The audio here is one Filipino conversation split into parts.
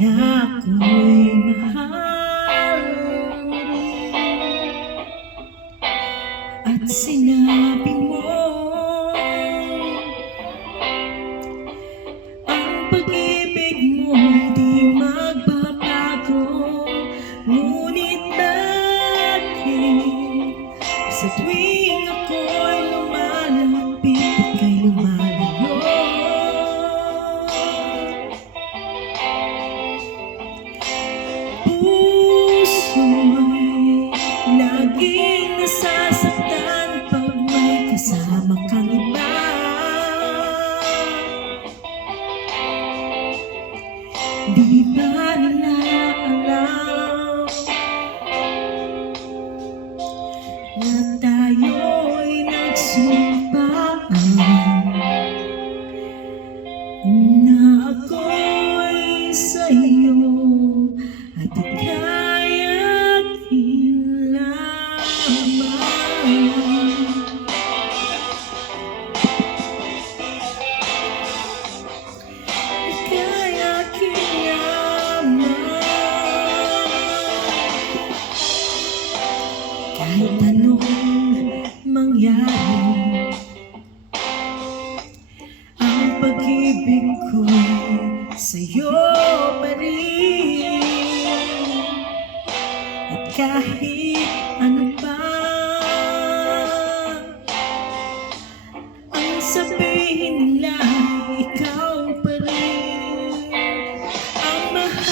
na ako'y mahal mo rin. At sinabi mo ang pag-ibig mo'y di magbabago. Ngunit bakit sa tuwing ako'y lumalapit ika'y lumalayo? Puso'y laging nasasaktan pag may kasama kang iba. Di ba nila alam na tayo'y nagsumpaan na ako'y sa'yo at ika'y akin lamang. Ika'y akin lamang. Kahit anong mangyari, ang pag-ibig ko'y sa'yo pa rin. At kahit ano pa ang sabihin nila, ikaw pa rin ang mahal.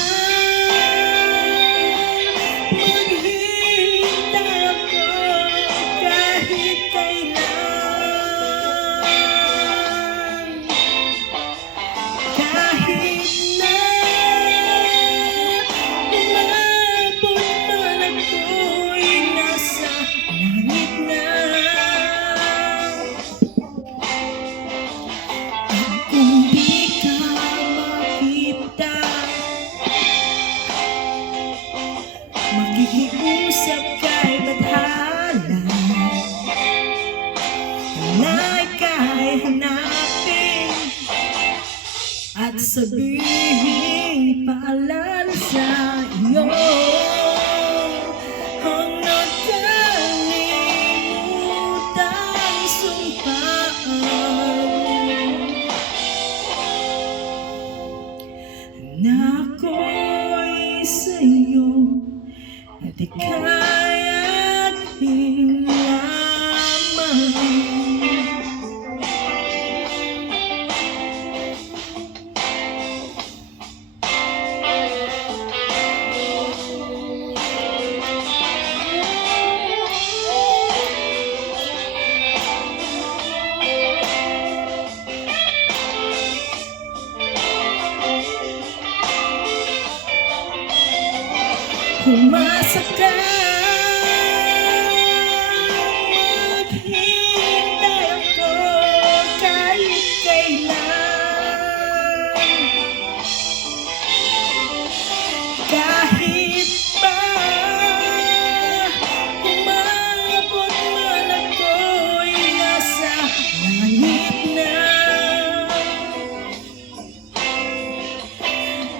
Maghihintay ako kahit kailan, kahit na umabot man ako'y nasa langit na. At kung di ka makita, makikiusap kay Bathala na ika'y hanapin at sabihin paalala sa iyo ang nakalimutang sumpaan na ako'y sa'yo at ika'y aking lamang. Umasa ka, maghintay ako kahit kailan, kahit pa umabot man ako'y nasa langit na.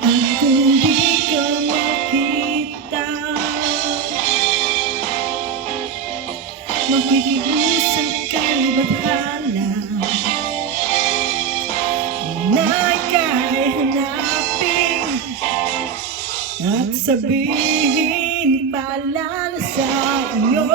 At kung di ka makita, makikiusap kay Bathala na ika'y hanapin at sabihin paalala sa iyo